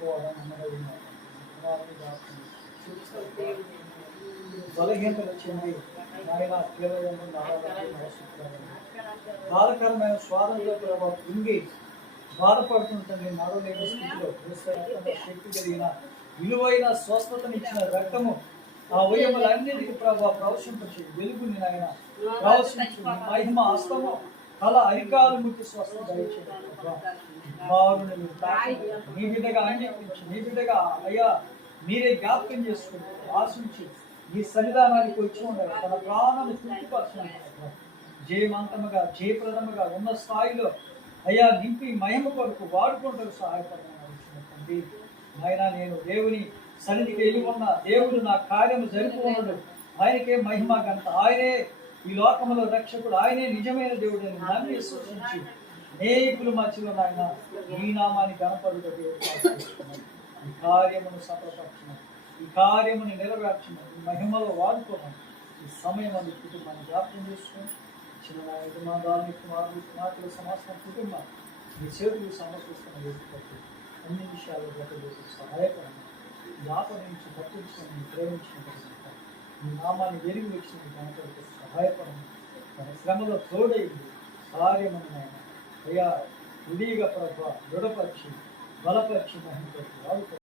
లేకపోవడం బలహీనతలు వచ్చింది ఆయన బాధకరమైన స్వాతంత్ర ప్రభావం కృంగి బాధపడుతుంటుంది నడవలేని స్థితిలో శక్తి కలిగిన విలువైన స్వస్థతనిచ్చిన రక్తము ఆ అవయములన్నిటికీ ప్రభావ ప్రవశింపచి వెలుగుని ఆయన ప్రవశించు మహిమ హస్తము తల అరికాలు ముట్టి స్వస్థత నీ బిడ్డగా అంగీకరించి నీ బిడ్డగా అయ్యా మీరే జ్ఞాపకం చేసుకుంటూ ఆశించి ఈ సన్నిధానానికి వచ్చి ఉండాలి తన ప్రాణాన్ని తృప్తిపరచడం జయమంతముగా జయప్రదముగా ఉన్న స్థాయిలో అయ్యా నింపి మహిమ కొరకు వాడుకుంటూ సహాయపడాలి ఆయన నేను దేవుని సన్నిధికి వెళ్ళి ఉన్న దేవుడు నా కార్యము జరిపి ఉన్నాడు ఆయనకే మహిమ ఘనత ఆయనే ఈ లోకంలో రక్షకుడు ఆయనే నిజమైన దేవుడు అని నన్ను విశ్వసించి అనేకుల మధ్యలో ఆయన ఈ నామాన్ని గణపరుడు ఈ కార్యమును సఫలపరచిన ఈ కార్యమును నెరవేర్చిన ఈ మహిమలో వాడుకోవడం ఈ సమయం అని కుటుంబాన్ని జ్ఞాపకం చేసుకుని చిన్న యజమాని కుమార్తెల సమాసం కుటుంబం ఈ చేతులు సమర్పిస్తున్న వ్యక్తి అన్ని విషయాలు గొప్ప సహాయపడండి యాప నుంచి పట్టించిన ప్రేమించిన ఈ నామాన్ని వెలిగి వచ్చిన గణపతికి సహాయపడండి తన శ్రమలో తోడైంది కార్యమని ఆయన అయ్యా విడిగా ప్రభావ దృఢపరిచి బలపరిచి మహిళ